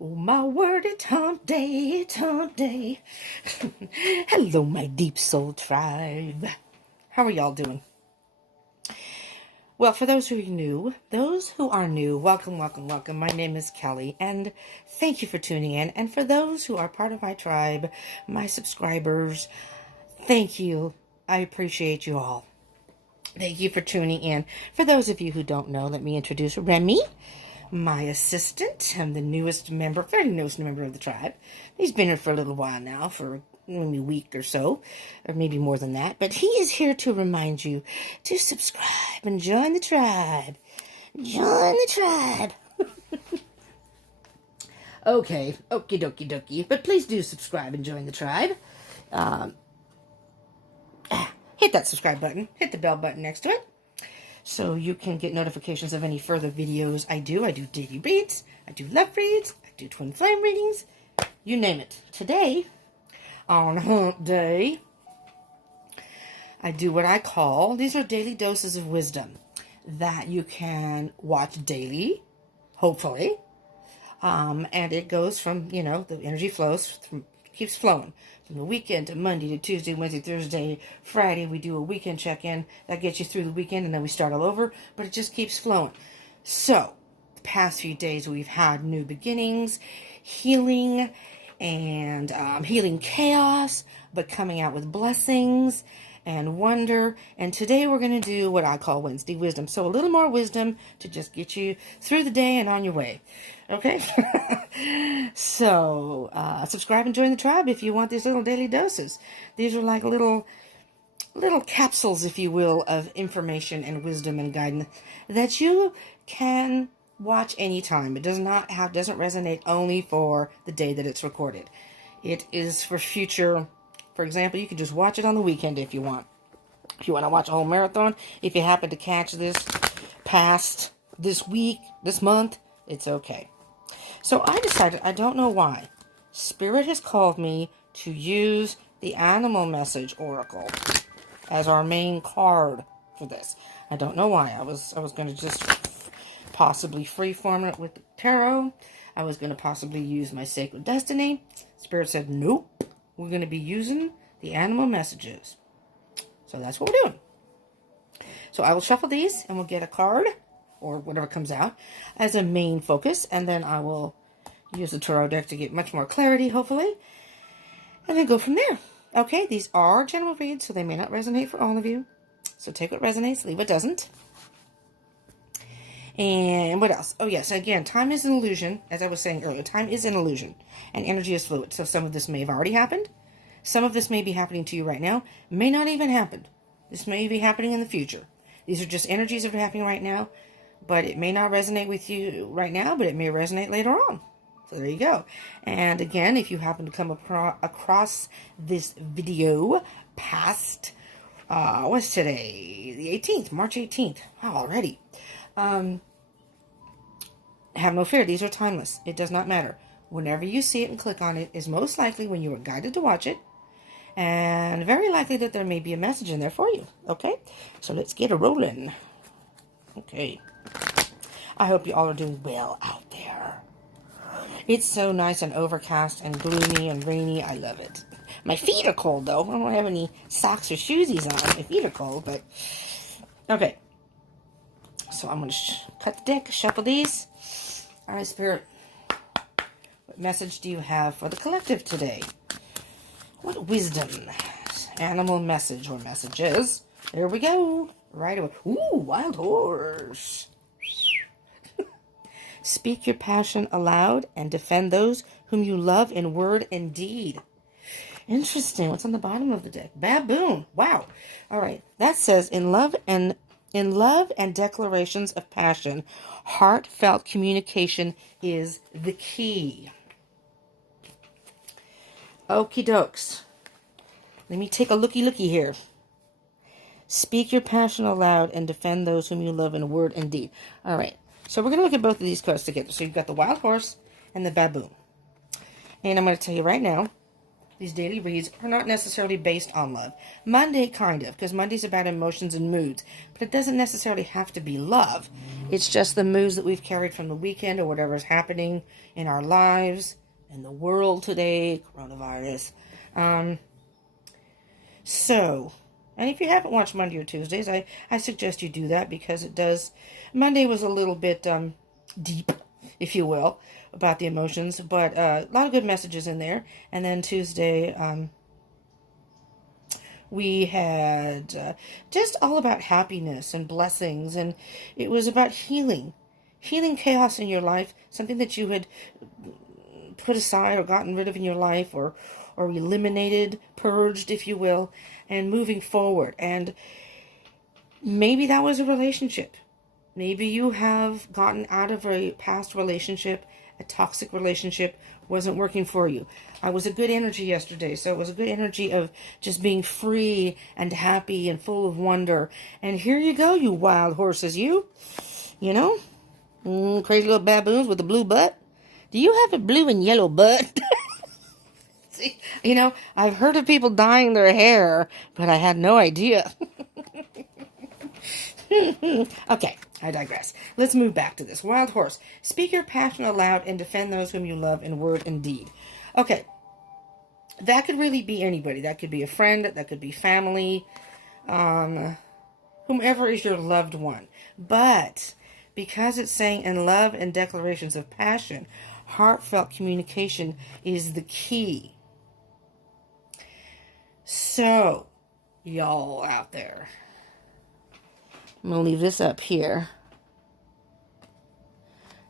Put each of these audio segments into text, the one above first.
Oh, my word, it's hump day, it's hump day. Hello, my deep soul tribe. How are y'all doing? Well, for those who are new, welcome, welcome, welcome. My name is Kelly, and thank you for tuning in. And for those who are part of my tribe, my subscribers, thank you. I appreciate you all. Thank you for tuning in. For those of you who don't know, let me introduce Remy, my assistant. I'm the very newest member of the tribe. He's been here for a little while now, for maybe a week or so, or maybe more than that. But he is here to remind you to subscribe and join the tribe. Join the tribe. Okay, okie dokie dokie. But please do subscribe and join the tribe. Hit that subscribe button. Hit the bell button next to it, so you can get notifications of any further videos I do. I do daily reads, I do love reads, I do twin flame readings, you name it. Today, on hump day, I do what I call, these are daily doses of wisdom that you can watch daily, hopefully. And it goes from, the energy keeps flowing. From the weekend to Monday to Tuesday, Wednesday, Thursday, Friday, we do a weekend check-in. That gets you through the weekend, and then we start all over. But it just keeps flowing. So, the past few days, we've had new beginnings, healing, and healing chaos, but coming out with blessings and wonder. And today we're going to do what I call Wednesday wisdom. So a little more wisdom to just get you through the day and on your way. Okay? So, subscribe and join the tribe if you want these little daily doses. These are like little capsules, if you will, of information and wisdom and guidance that you can watch anytime. It doesn't resonate only for the day that it's recorded. It is for future. For example, you can just watch it on the weekend if you want. If you want to watch a whole marathon, if you happen to catch this past this week, this month, it's okay. So I decided, I don't know why, Spirit has called me to use the Animal Message Oracle as our main card for this. I don't know why. I was going to just possibly freeform it with the tarot. I was going to possibly use my Sacred Destiny. Spirit said, nope. We're going to be using the animal messages. So that's what we're doing. So I will shuffle these and we'll get a card or whatever comes out as a main focus. And then I will use the tarot deck to get much more clarity, hopefully. And then go from there. Okay, these are general reads, so they may not resonate for all of you. So take what resonates, leave what doesn't. And what else? Oh, yes. Again, time is an illusion. As I was saying earlier, time is an illusion. And energy is fluid. So some of this may have already happened. Some of this may be happening to you right now. May not even happen. This may be happening in the future. These are just energies that are happening right now. But it may not resonate with you right now, but it may resonate later on. So there you go. And again, if you happen to come across this video past, what's today? The 18th, March 18th. Wow, already. Have no fear. These are timeless. It does not matter. Whenever you see it and click on it is most likely when you were guided to watch it. And very likely that there may be a message in there for you. Okay? So let's get a rolling. Okay. I hope you all are doing well out there. It's so nice and overcast and gloomy and rainy. I love it. My feet are cold, though. I don't have any socks or shoesies on. My feet are cold, but... Okay. So I'm going to cut the deck, shuffle these. All right, Spirit. What message do you have for the collective today? What wisdom? Animal message or messages. There we go. Right away. Ooh, wild horse. Speak your passion aloud and defend those whom you love in word and deed. Interesting. What's on the bottom of the deck? Baboon. Wow. All right. That says, in love and declarations of passion, heartfelt communication is the key. Okie dokes. Let me take a looky here. Speak your passion aloud and defend those whom you love in word and deed. All right. So we're going to look at both of these cards together. So you've got the wild horse and the baboon. And I'm going to tell you right now, these daily reads are not necessarily based on love. Monday, kind of, because Monday's about emotions and moods, but it doesn't necessarily have to be love. It's just the moods that we've carried from the weekend or whatever's happening in our lives, in the world today, coronavirus. And if you haven't watched Monday or Tuesdays, I suggest you do that, because it does. Monday was a little bit deep, if you will, about the emotions, but a lot of good messages in there. And then Tuesday, we had just all about happiness and blessings, and it was about healing chaos in your life, something that you had put aside or gotten rid of in your life, or eliminated, purged, if you will, and moving forward. And maybe that was a relationship. Maybe you have gotten out of a past relationship, a toxic relationship, wasn't working for you. I was a good energy yesterday, so it was a good energy of just being free and happy and full of wonder. And here you go, you wild horses, you know, crazy little baboons with a blue butt. Do you have a blue and yellow butt? See, I've heard of people dyeing their hair, but I had no idea. Okay, I digress. Let's move back to this. Wild horse. Speak your passion aloud and defend those whom you love in word and deed. Okay, that could really be anybody. That could be a friend. That could be family. Whomever is your loved one. But because it's saying in love and declarations of passion, heartfelt communication is the key. So, y'all out there, I'm going to leave this up here.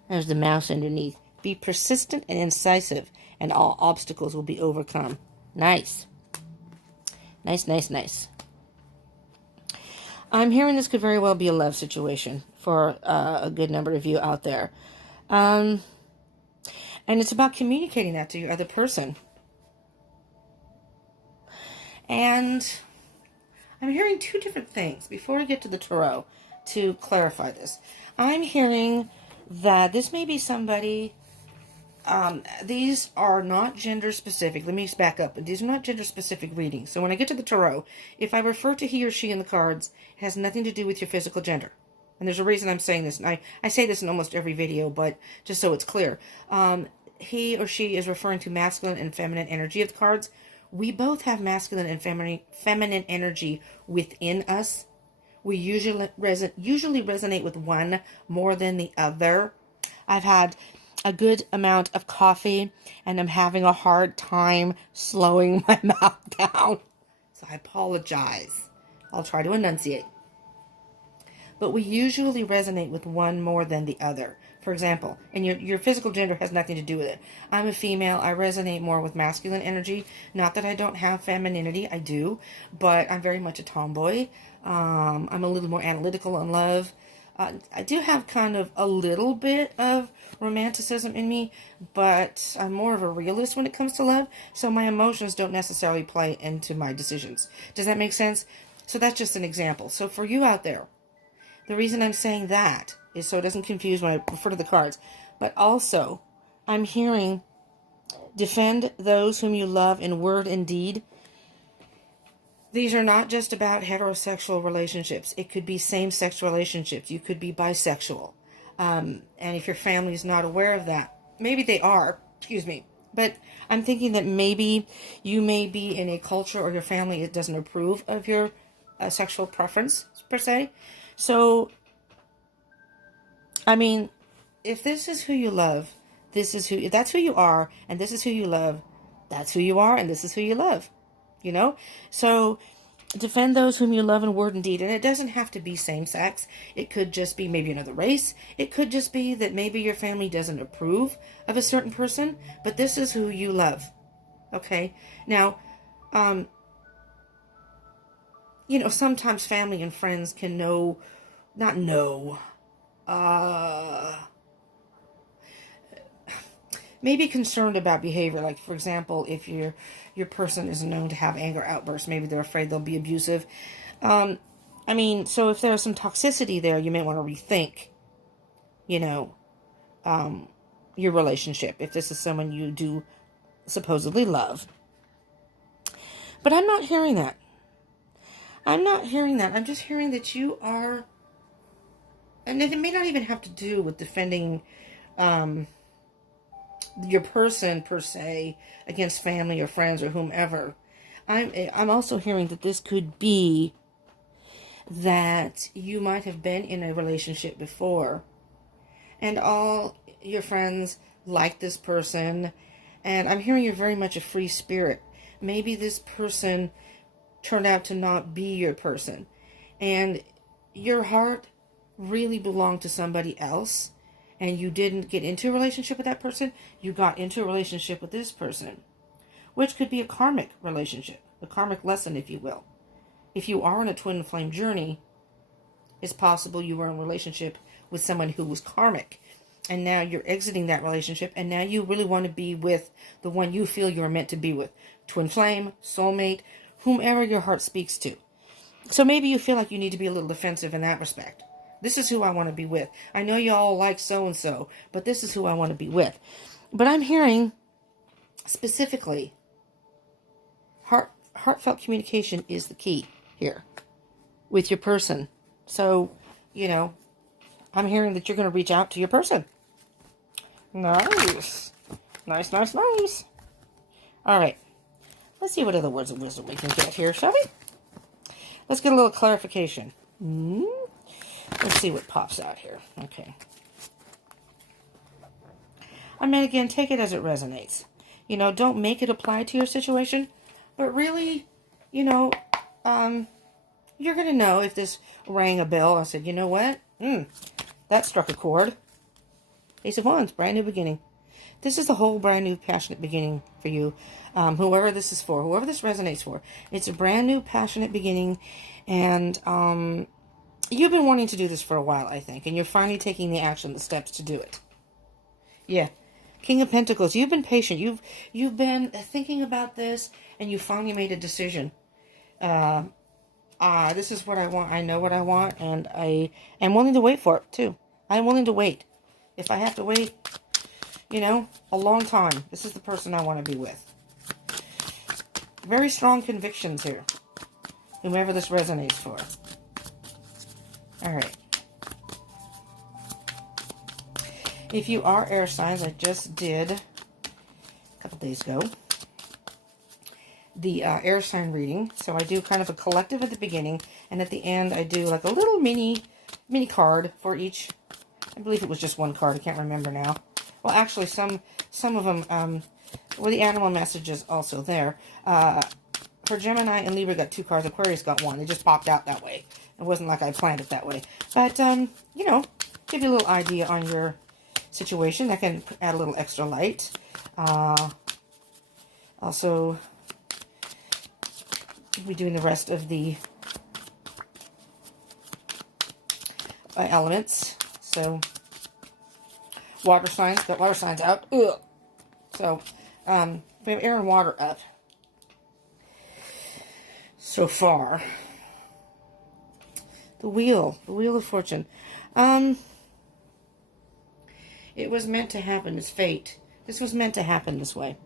There's the mouse underneath. Be persistent and incisive, and all obstacles will be overcome. Nice. Nice. I'm hearing this could very well be a love situation for a good number of you out there. And it's about communicating that to your other person. And I'm hearing two different things before I get to the tarot to clarify this. I'm hearing that this may be somebody, these are not gender specific. Let me just back up. These are not gender specific readings. So when I get to the tarot, if I refer to he or she in the cards, it has nothing to do with your physical gender. And there's a reason I'm saying this. And I say this in almost every video, but just so it's clear. He or she is referring to masculine and feminine energy of the cards. We both have masculine and feminine energy within us. We usually resonate with one more than the other. I've had a good amount of coffee, and I'm having a hard time slowing my mouth down. So I apologize. I'll try to enunciate. But we usually resonate with one more than the other. For example, and your physical gender has nothing to do with it. I'm a female. I resonate more with masculine energy. Not that I don't have femininity. I do. But I'm very much a tomboy. I'm a little more analytical in love. I do have kind of a little bit of romanticism in me, but I'm more of a realist when it comes to love. So my emotions don't necessarily play into my decisions. Does that make sense? So that's just an example. So for you out there, the reason I'm saying that is so it doesn't confuse when I refer to the cards. But also, I'm hearing defend those whom you love in word and deed. These are not just about heterosexual relationships. It could be same-sex relationships. You could be bisexual. And if your family is not aware of that, maybe they are, but I'm thinking that maybe you may be in a culture or your family that doesn't approve of your sexual preference, per se. So, I mean, if this is who you love, if that's who you are, and this is who you love, that's who you are, and this is who you love. So defend those whom you love in word and deed. And it doesn't have to be same sex. It could just be maybe another race. It could just be that maybe your family doesn't approve of a certain person, but this is who you love. Okay? Now, sometimes family and friends can maybe concerned about behavior. Like, for example, if your person is known to have anger outbursts, maybe they're afraid they'll be abusive. So if there's some toxicity there, you may want to rethink, your relationship. If this is someone you do supposedly love. But I'm not hearing that. I'm not hearing that. I'm just hearing that you are, and it may not even have to do with defending your person per se against family or friends or whomever. I'm also hearing that this could be that you might have been in a relationship before and all your friends like this person, and I'm hearing you're very much a free spirit. Maybe this person turned out to not be your person, and your heart really belonged to somebody else, and you didn't get into a relationship with that person. You got into a relationship with this person, which could be a karmic relationship, a karmic lesson, if you will. If you are on a twin flame journey, it's possible you were in a relationship with someone who was karmic, and now you're exiting that relationship, and now you really want to be with the one you feel you're meant to be with. Twin flame, soulmate, whomever your heart speaks to. So maybe you feel like you need to be a little defensive in that respect. This is who I want to be with. I know you all like so-and-so, but this is who I want to be with. But I'm hearing specifically heartfelt communication is the key here with your person. So, I'm hearing that you're going to reach out to your person. Nice. Nice, nice, nice. All right. Let's see what other words of wisdom we can get here, shall we? Let's get a little clarification. Let's see what pops out here. Okay. I mean, again, take it as it resonates. Don't make it apply to your situation. But really, you're going to know if this rang a bell. I said, you know what? That struck a chord. Ace of Wands, brand new beginning. This is the whole brand new passionate beginning for you. Whoever this is for, whoever this resonates for. It's a brand new passionate beginning. And you've been wanting to do this for a while, I think. And you're finally taking the action, the steps to do it. Yeah. King of Pentacles, you've been patient. You've been thinking about this, and you finally made a decision. This is what I want. I know what I want, and I am willing to wait for it, too. I'm willing to wait. If I have to wait, a long time, this is the person I want to be with. Very strong convictions here. Whomever this resonates for. All right. If you are air signs, I just did a couple days ago the air sign reading. So I do kind of a collective at the beginning, and at the end I do like a little mini card for each. I believe it was just one card. I can't remember now. Well, actually, some of them the animal message is also there. For Gemini and Libra got 2 cards. Aquarius got 1. It just popped out that way. It wasn't like I planned it that way. But give you a little idea on your situation. That can add a little extra light. Also, we'll be doing the rest of the elements. So, water signs. Got water signs out. Ugh. So, we have air and water up. So far. The Wheel of Fortune. It was meant to happen. It's fate. This was meant to happen this way.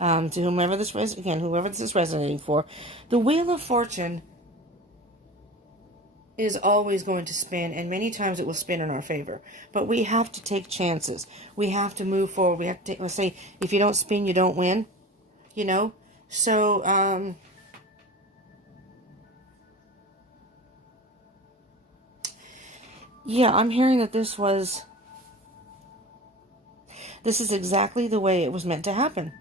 To whomever this is resonating for, the Wheel of Fortune is always going to spin, and many times it will spin in our favor. But we have to take chances. We have to move forward. We have to let's say, if you don't spin, you don't win. So, yeah, I'm hearing that this is exactly the way it was meant to happen.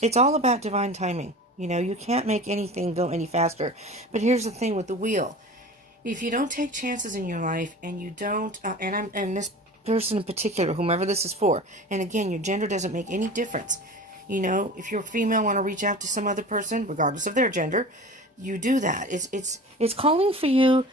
It's all about divine timing. You can't make anything go any faster. But here's the thing with the wheel. If you don't take chances in your life, and you don't, and this person in particular, whomever this is for, and again, your gender doesn't make any difference. If you're a female, want to reach out to some other person, regardless of their gender, you do that. It's calling for you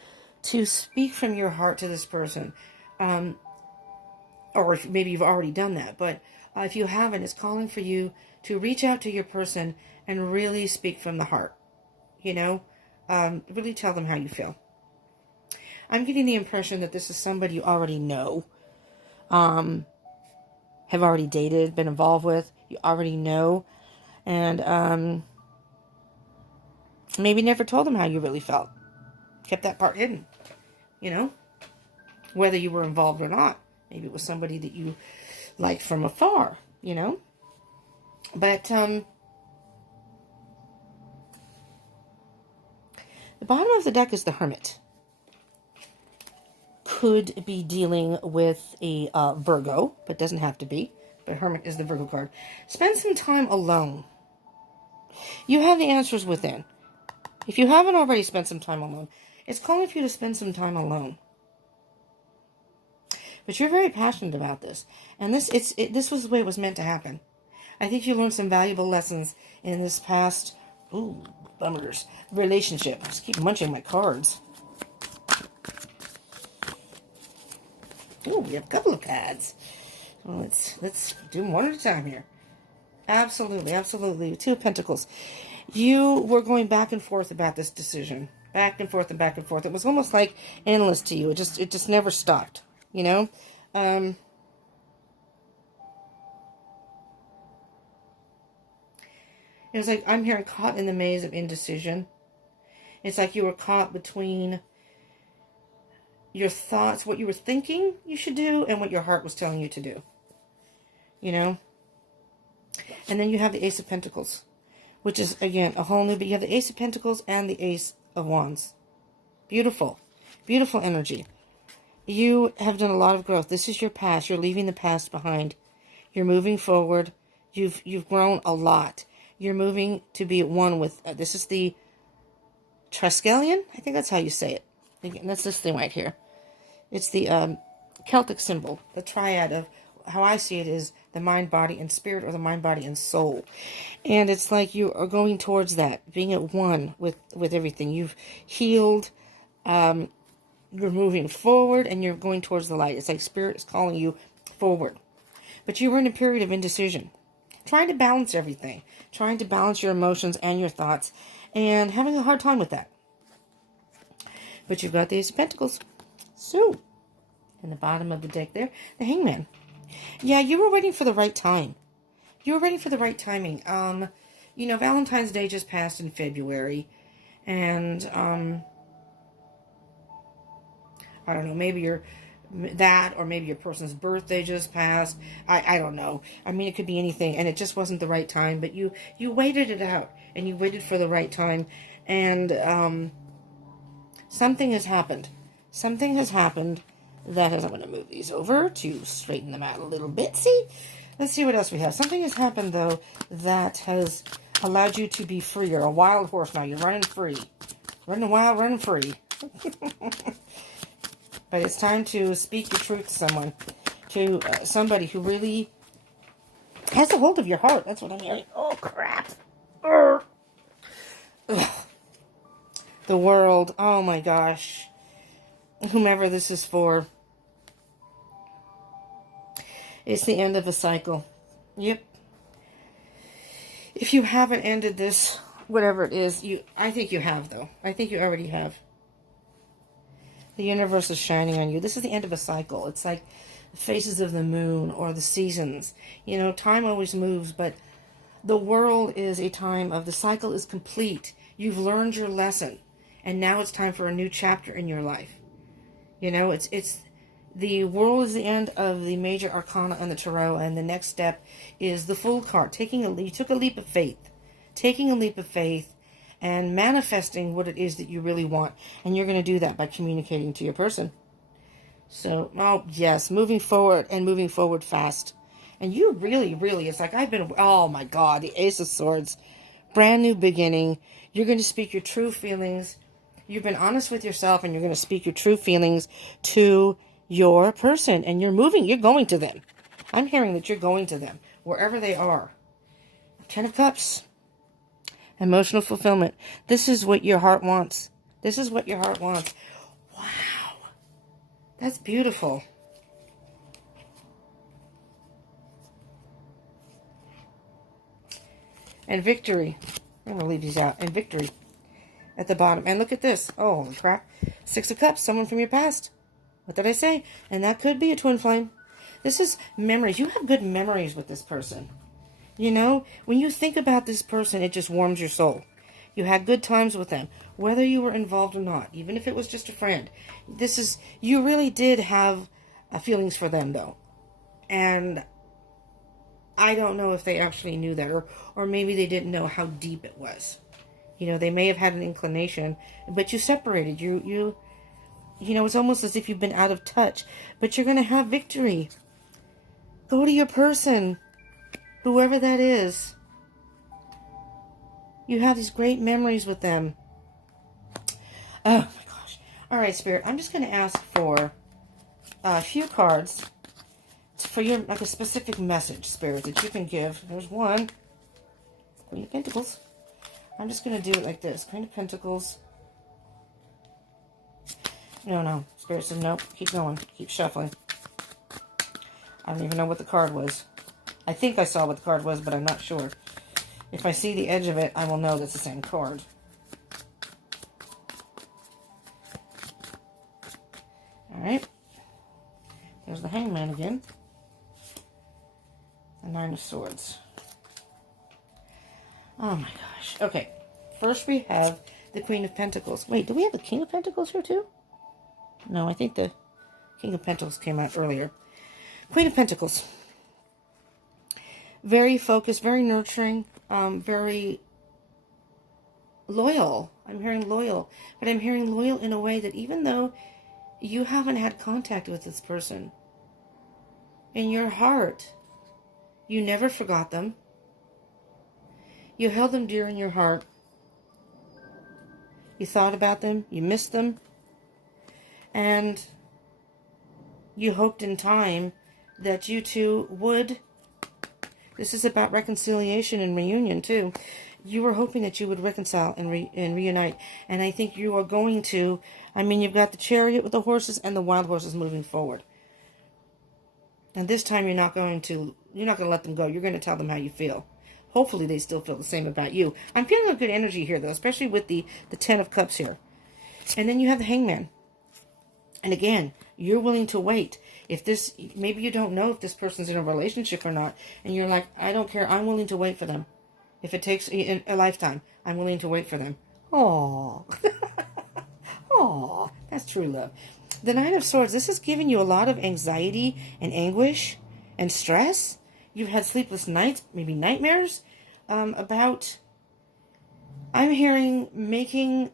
to speak from your heart to this person. Or if maybe you've already done that, but if you haven't, it's calling for you to reach out to your person and really speak from the heart. Really tell them how you feel. I'm getting the impression that this is somebody you already know. have already dated, been involved with, you already know, and maybe never told them how you really felt. Kept that part hidden, you know, whether you were involved or not. Maybe it was somebody that you liked from afar, you know. But the bottom of the deck is the Hermit. Could be dealing with a Virgo, but doesn't have to be. But Hermit is the Virgo card. Spend some time alone. You have the answers within. If you haven't already spent some time alone, it's calling for you to spend some time alone. But you're very passionate about this. And this was the way it was meant to happen. I think you learned some valuable lessons in this past, bummers, relationship. Just keep munching my cards. We have a couple of cards. Well, let's do them one at a time here. Absolutely, absolutely. Two of Pentacles. You were going back and forth about this decision. Back and forth and back and forth. It was almost like endless to you. It just never stopped. You know? It was like, I'm hearing caught in the maze of indecision. It's like you were caught between your thoughts, what you were thinking you should do, and what your heart was telling you to do. You know? And then you have the Ace of Pentacles, which is, again, a whole new, but you have the Ace of Pentacles and the Ace of Wands. Beautiful. Beautiful energy. You have done a lot of growth. This is your past. You're leaving the past behind. You're moving forward. You've grown a lot. You're moving to be at one with, this is the Triskelion? I think that's how you say it. Again, that's this thing right here. It's the Celtic symbol, the triad of, how I see it is the mind, body, and spirit, or the mind, body, and soul. And it's like you are going towards that, being at one with everything. You've healed, you're moving forward, and you're going towards the light. It's like spirit is calling you forward. But you were in a period of indecision, trying to balance everything, trying to balance your emotions and your thoughts, and having a hard time with that. But you've got the Ace of Pentacles. So, in the bottom of the deck there, the Hangman. Yeah, you were waiting for the right time. You were waiting for the right timing. You know, Valentine's Day just passed in February. And, I don't know, maybe or maybe your person's birthday just passed. I don't know. I mean, it could be anything, and it just wasn't the right time. But you waited it out, and you waited for the right time, and something has happened. Something has happened that has. I'm going to move these over to straighten them out a little bit. See, let's see what else we have. Something has happened though that has allowed you to be free. You're a wild horse now. You're running free, running wild, running free. But it's time to speak your truth to someone, to somebody who really has a hold of your heart. That's what I'm hearing. Oh, crap. Ugh. The world. Oh, my gosh. Whomever this is for. It's the end of a cycle. Yep. If you haven't ended this, whatever it is, I think you have, though. I think you already have. The universe is shining on you. This is the end of a cycle. It's like the phases of the moon or the seasons. You know, time always moves, but the world is a time of the cycle is complete. You've learned your lesson, and now it's time for a new chapter in your life. You know, it's the world is the end of the major arcana and the tarot, and the next step is the Fool card. You took a leap of faith. Taking a leap of faith and manifesting what it is that you really want. And you're going to do that by communicating to your person. So, oh, yes, moving forward and moving forward fast. And you really, it's like oh my God, the Ace of Swords. Brand new beginning. You're going to speak your true feelings. You've been honest with yourself, and you're going to speak your true feelings to your person. And you're going to them. I'm hearing that you're going to them, wherever they are. 10 of Cups. Emotional fulfillment. This is what your heart wants. This is what your heart wants. Wow. That's beautiful. And victory. I'm going to leave these out. And victory at the bottom. And look at this. Oh, crap. 6 of Cups. Someone from your past. What did I say? And that could be a twin flame. This is memories. You have good memories with this person. You know, when you think about this person, it just warms your soul. You had good times with them, whether you were involved or not, even if it was just a friend. You really did have feelings for them, though. And I don't know if they actually knew that, or maybe they didn't know how deep it was. You know, they may have had an inclination, but you separated. You know, it's almost as if you've been out of touch, but you're going to have victory. Go to your person, whoever that is. You have these great memories with them. Oh my gosh. All right, Spirit, I'm just going to ask for a few cards for your, like a specific message, Spirit, that you can give. There's one. Queen of Pentacles. I'm just going to do it like this. Queen of Pentacles. No. Spirit says, nope. Keep going. Keep shuffling. I don't even know what the card was. I think I saw what the card was, but I'm not sure. If I see the edge of it, I will know that's the same card. Alright. There's the Hangman again. The Nine of Swords. Oh my gosh. Okay. First we have the Queen of Pentacles. Wait, do we have the King of Pentacles here too? No, I think the King of Pentacles came out earlier. Queen of Pentacles. Very focused, very nurturing, very loyal. I'm hearing loyal. But I'm hearing loyal in a way that even though you haven't had contact with this person, in your heart, you never forgot them. You held them dear in your heart. You thought about them. You missed them. And you hoped in time that you two would. This is about reconciliation and reunion, too. You were hoping that you would reconcile and reunite. And I think you are going to. I mean, you've got the Chariot with the horses and the wild horses moving forward. And this time you're not going to let them go. You're going to tell them how you feel. Hopefully they still feel the same about you. I'm feeling a good energy here, though, especially with the Ten of Cups here. And then you have the Hangman. And again, you're willing to wait. Maybe you don't know if this person's in a relationship or not. And you're like, I don't care. I'm willing to wait for them. If it takes a lifetime, I'm willing to wait for them. Aww. Aww. That's true love. The Nine of Swords, this is giving you a lot of anxiety and anguish and stress. You've had sleepless nights, maybe nightmares, about, I'm hearing, making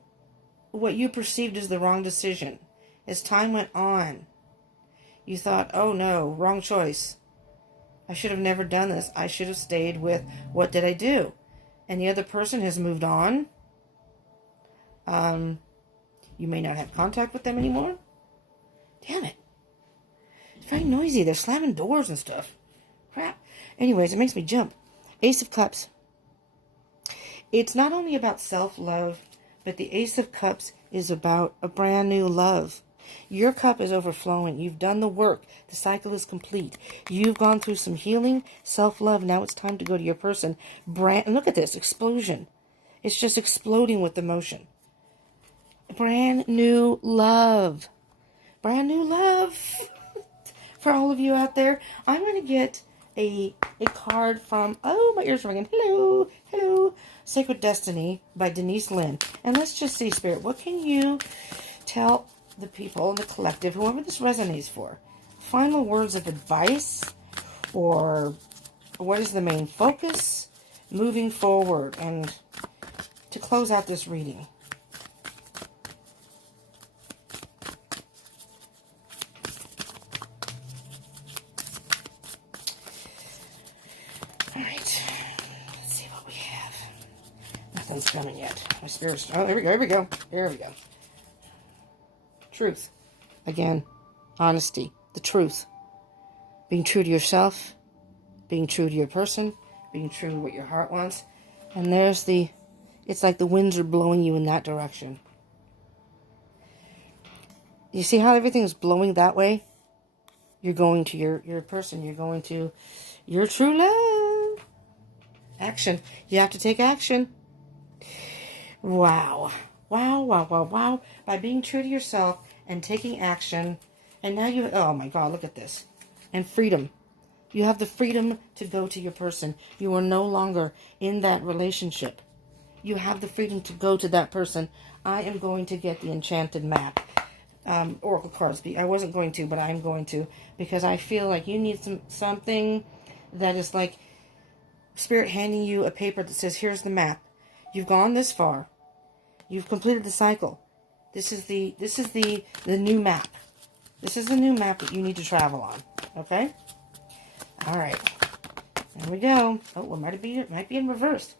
what you perceived as the wrong decision. As time went on, you thought, oh no, wrong choice. I should have never done this. I should have stayed with, what did I do? And the other person has moved on. You may not have contact with them anymore. Damn it. It's very noisy. They're slamming doors and stuff. Crap. Anyways, it makes me jump. Ace of Cups. It's not only about self-love, but the Ace of Cups is about a brand new love. Your cup is overflowing. You've done the work. The cycle is complete. You've gone through some healing, self-love. Now it's time to go to your person. Look at this. Explosion. It's just exploding with emotion. Brand new love. Brand new love. For all of you out there, I'm going to get a card from, oh, my ears are ringing. Hello, hello. Sacred Destiny by Denise Lynn. And let's just see, Spirit, what can you tell the people, the collective, whoever this resonates for? Final words of advice, or what is the main focus moving forward, and to close out this reading. Nothing's coming yet. My spirit's... Oh, there we go. Here we go. There we go. Truth. Again. Honesty. The truth. Being true to yourself. Being true to your person. Being true to what your heart wants. And there's the... It's like the winds are blowing you in that direction. You see how everything's blowing that way? You're going to your person. You're going to your true love. Action. You have to take action. Wow. Wow, wow, wow, wow. By being true to yourself and taking action. And now you... Oh, my God, look at this. and freedom. You have the freedom to go to your person. You are no longer in that relationship. You have the freedom to go to that person. I am going to get the enchanted map. Oracle cards. I wasn't going to, but I'm going to, because I feel like you need something that is like Spirit handing you a paper that says, here's the map. You've gone this far. You've completed the cycle. This is the new map. This is the new map that you need to travel on. Okay? All right. There we go. Oh, it might be in reverse.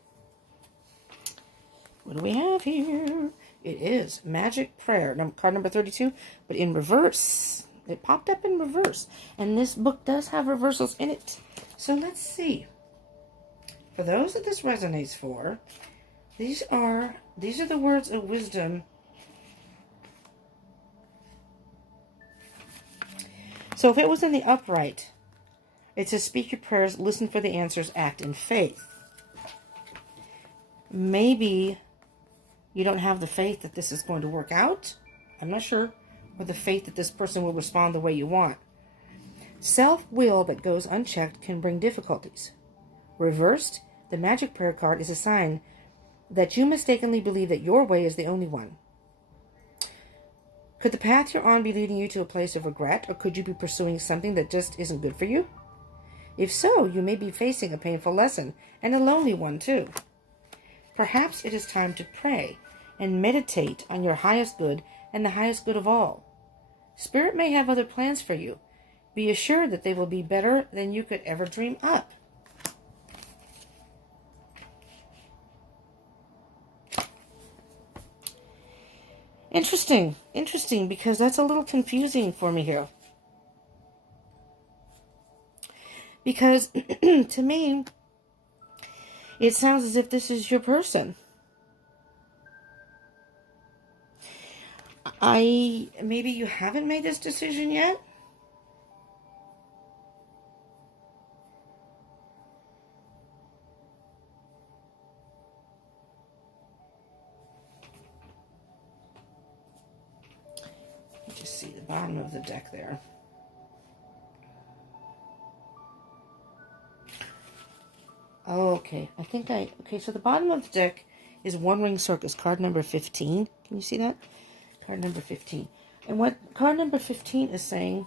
What do we have here? It is Magic Prayer, card number 32, but in reverse. It popped up in reverse. And this book does have reversals in it. So let's see. For those that this resonates for, these are the words of wisdom. So if it was in the upright, it says, speak your prayers, listen for the answers, act in faith. Maybe you don't have the faith that this is going to work out. I'm not sure. Or the faith that this person will respond the way you want. Self-will that goes unchecked can bring difficulties. Reversed, the Magic Prayer card is a sign that you mistakenly believe that your way is the only one. Could the path you're on be leading you to a place of regret, or could you be pursuing something that just isn't good for you? If so, you may be facing a painful lesson, and a lonely one too. Perhaps it is time to pray and meditate on your highest good and the highest good of all. Spirit may have other plans for you. Be assured that they will be better than you could ever dream up. Interesting, because that's a little confusing for me here. Because to me, it sounds as if this is your person. Maybe you haven't made this decision yet. Let me just see the bottom of the deck there. Oh, okay. Okay, so the bottom of the deck is One Ring Circus, card number 15. Can you see that? Card number 15. And what card number 15 is saying,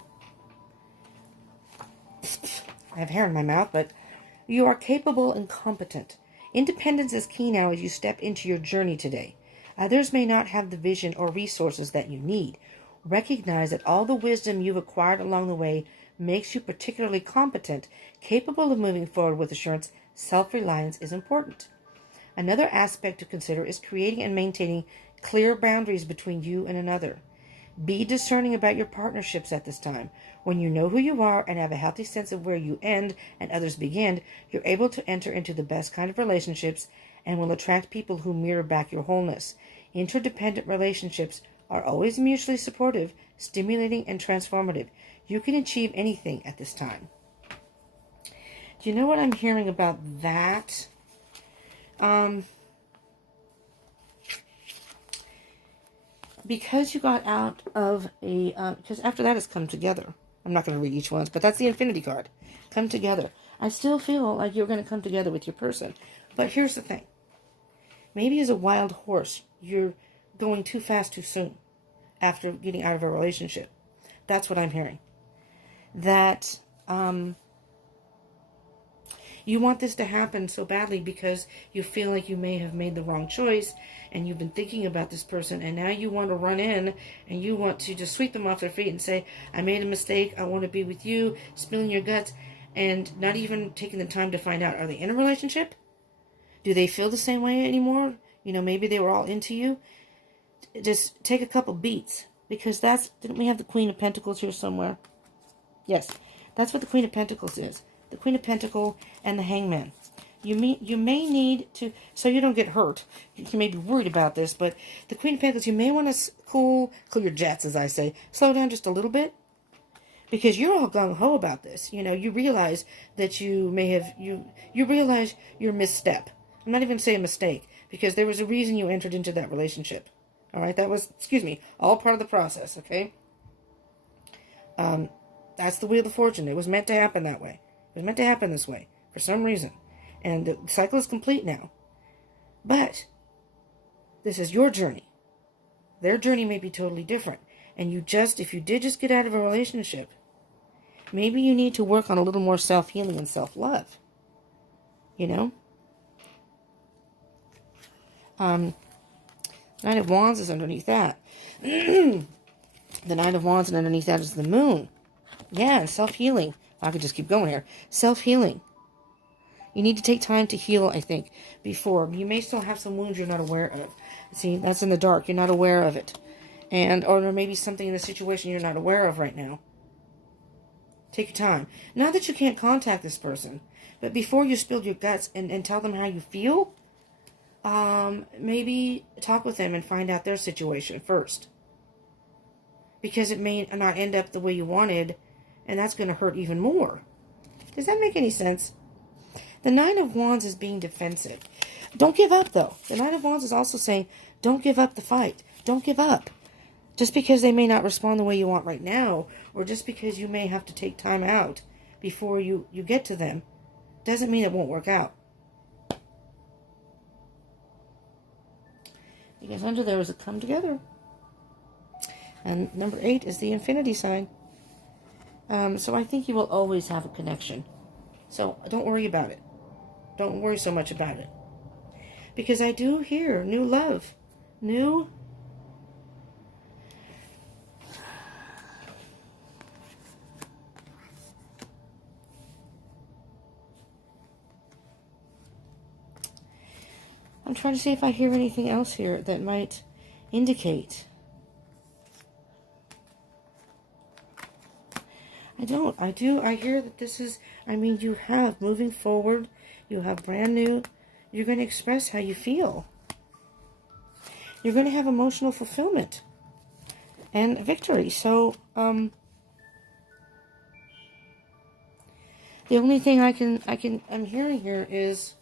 I have hair in my mouth, but you are capable and competent. Independence is key now as you step into your journey today. Others may not have the vision or resources that you need. Recognize that all the wisdom you've acquired along the way makes you particularly competent, capable of moving forward with assurance. Self-reliance is important. Another aspect to consider is creating and maintaining clear boundaries between you and another. Be discerning about your partnerships at this time. When you know who you are and have a healthy sense of where you end and others begin, you're able to enter into the best kind of relationships and will attract people who mirror back your wholeness. Interdependent relationships are always mutually supportive, stimulating, and transformative. You can achieve anything at this time. Do you know what I'm hearing about that? Because you got out of a... because after that it's come together. I'm not going to read each one, but that's the Infinity card. Come together. I still feel like you're going to come together with your person. But here's the thing. Maybe as a wild horse, you're going too fast too soon after getting out of a relationship. That's what I'm hearing. That... you want this to happen so badly because you feel like you may have made the wrong choice and you've been thinking about this person, and now you want to run in and you want to just sweep them off their feet and say, I made a mistake, I want to be with you, spilling your guts, and not even taking the time to find out, are they in a relationship? Do they feel the same way anymore? You know, maybe they were all into you. Just take a couple beats, because didn't we have the Queen of Pentacles here somewhere? Yes, that's what the Queen of Pentacles is. The Queen of Pentacles and the Hangman. You may need to, so you don't get hurt. You may be worried about this, but the Queen of Pentacles, you may want to cool your jets, as I say. Slow down just a little bit, because you're all gung-ho about this. You know, you realize that you may have, you realize your misstep. I'm not even saying mistake, because there was a reason you entered into that relationship. All right, that was, all part of the process, okay? That's the Wheel of Fortune. It was meant to happen that way. It was meant to happen this way for some reason. And the cycle is complete now. But this is your journey. Their journey may be totally different. And if you did just get out of a relationship, maybe you need to work on a little more self-healing and self-love. You know? Knight of Wands is underneath that. The Knight of Wands, and underneath that is the Moon. Yeah, and self-healing. I could just keep going here. Self-healing. You need to take time to heal, I think, before. You may still have some wounds you're not aware of. See, that's in the dark. You're not aware of it. Or there may be something in the situation you're not aware of right now. Take your time. Not that you can't contact this person, but before you spill your guts and tell them how you feel, maybe talk with them and find out their situation first. Because it may not end up the way you wanted, and that's going to hurt even more. Does that make any sense? The Nine of Wands is being defensive. Don't give up, though. The Nine of Wands is also saying, don't give up the fight. Don't give up. Just because they may not respond the way you want right now, or just because you may have to take time out before you get to them, doesn't mean it won't work out. Because under there is a come together. And number 8 is the infinity sign. So I think you will always have a connection. So don't worry about it. Don't worry so much about it. Because I do hear new love. I'm trying to see if I hear anything else here that might indicate. I don't. I do. I hear that this is, you have moving forward. You have brand new. You're going to express how you feel. You're going to have emotional fulfillment and victory. So, the only thing I'm hearing here is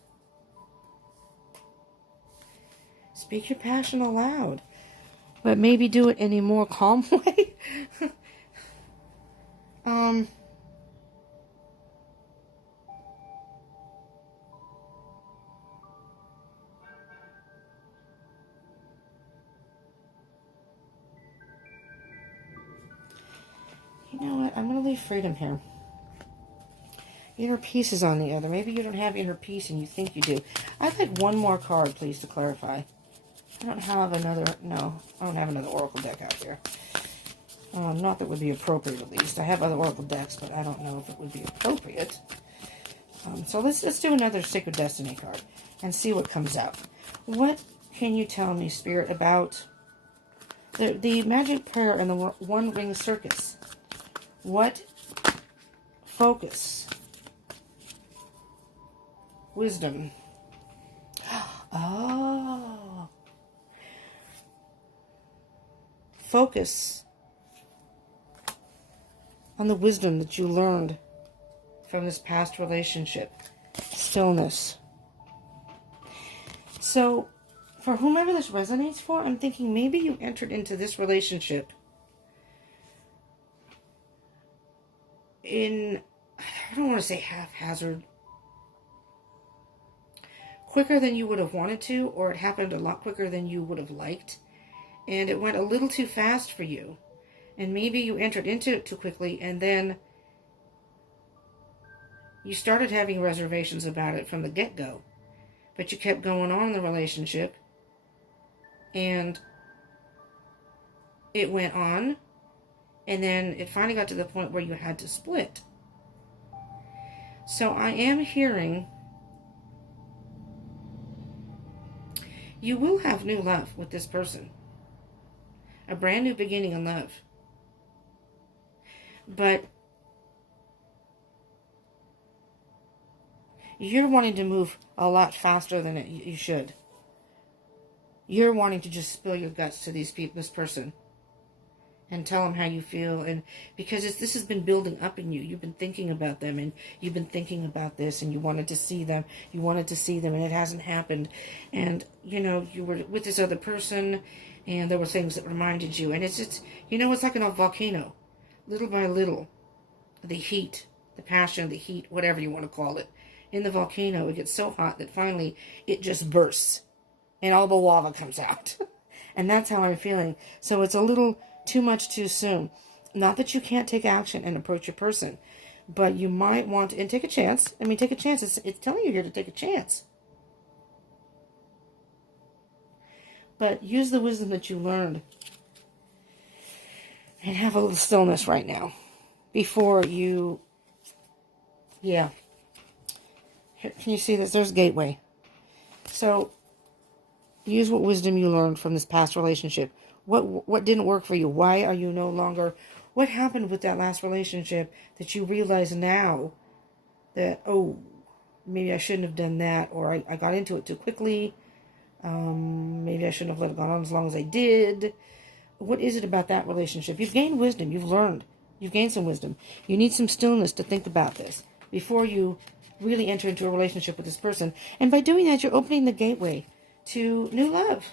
speak your passion aloud, but maybe do it in a more calm way. You know what? I'm going to leave freedom here. Inner peace is on the other. Maybe you don't have inner peace and you think you do. I'd like one more card, please, to clarify. I don't have another... No, I don't have another oracle deck out here. Not that it would be appropriate, at least. I have other oracle decks, but I don't know if it would be appropriate. So let's do another Sacred Destiny card and see what comes out. What can you tell me, Spirit, about the magic prayer and the one ring circus? What focus? Wisdom. Oh. Focus on the wisdom that you learned from this past relationship. Stillness. So, for whomever this resonates for, I'm thinking maybe you entered into this relationship in, I don't want to say haphazard, quicker than you would have wanted to, or it happened a lot quicker than you would have liked, and it went a little too fast for you. And maybe you entered into it too quickly, and then you started having reservations about it from the get-go. But you kept going on in the relationship, and it went on, and then it finally got to the point where you had to split. So I am hearing you will have new love with this person. A brand new beginning in love. But you're wanting to move a lot faster than you should. You're wanting to just spill your guts to this person, and tell them how you feel, and because this has been building up in you. You've been thinking about them, and you've been thinking about this, and you wanted to see them. You wanted to see them, and it hasn't happened. And you were with this other person, and there were things that reminded you, and it's it's like in a volcano. Little by little, the heat, the passion, the heat, whatever you want to call it. In the volcano, it gets so hot that finally it just bursts and all the lava comes out. And that's how I'm feeling. So it's a little too much too soon. Not that you can't take action and approach your person, but you might want to, and take a chance. I mean, take a chance. It's telling you here to take a chance. But use the wisdom that you learned and have a little stillness right now before you, yeah. Can you see this? There's gateway. So use what wisdom you learned from this past relationship. What didn't work for you? Why are you no longer... What happened with that last relationship that you realize now that, oh, maybe I shouldn't have done that, or I got into it too quickly. Maybe I shouldn't have let it go on as long as I did. What is it about that relationship? You've gained wisdom. You've learned. You've gained some wisdom. You need some stillness to think about this before you really enter into a relationship with this person. And by doing that, you're opening the gateway to new love.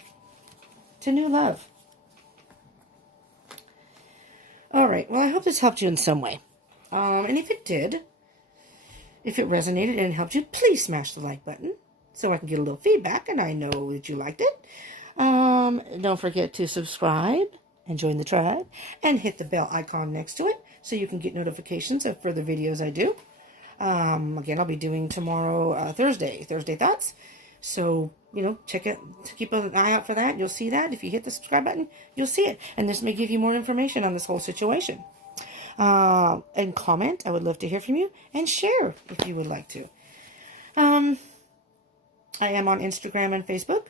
To new love. All right. Well, I hope this helped you in some way. And if it did, if it resonated and helped you, please smash the like button so I can get a little feedback and I know that you liked it. Don't forget to subscribe and join the tribe and hit the bell icon next to it so you can get notifications of further videos I do. Again, I'll be doing tomorrow, Thursday Thoughts. So, check it, keep an eye out for that. You'll see that. If you hit the subscribe button, you'll see it. And this may give you more information on this whole situation. And comment. I would love to hear from you. And share if you would like to. I am on Instagram and Facebook,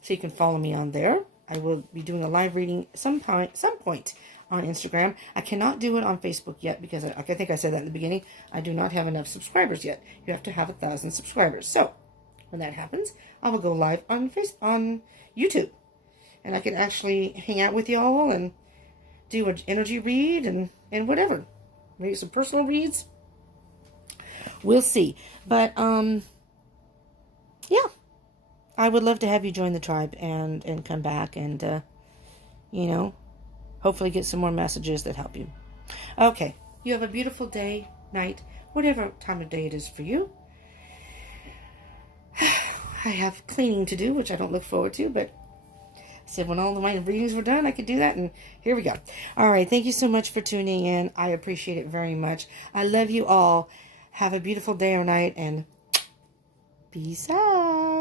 so you can follow me on there. I will be doing a live reading some point on Instagram. I cannot do it on Facebook yet because I think I said that in the beginning. I do not have enough subscribers yet. You have to have 1,000 subscribers. So when that happens, I will go live on YouTube, and I can actually hang out with y'all and do an energy read and whatever, maybe some personal reads. We'll see, but yeah, I would love to have you join the tribe and come back and hopefully get some more messages that help you. Okay, you have a beautiful day, night, whatever time of day it is for you. I have cleaning to do, which I don't look forward to, but I said when all of my readings were done, I could do that, and here we go. All right, thank you so much for tuning in. I appreciate it very much. I love you all. Have a beautiful day or night, and peace out.